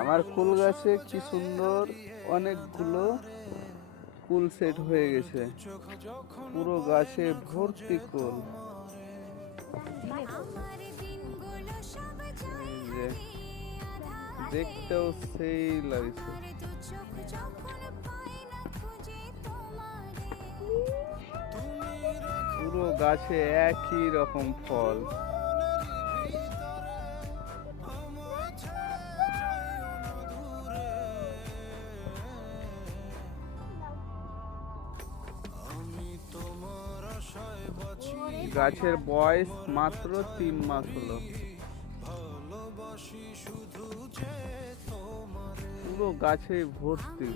আমার কুল গাছে কি সুন্দর অনেকগুলো কুল সেট হয়ে গেছে, পুরো গাছে ভর্তি কুল। এই যে দেখতেও সেই লাগছে। পুরো গাছে একই রকম ফল। গাছের বয়স মাত্র 3 মাস হলো। পুরো গাছে ভর্তি।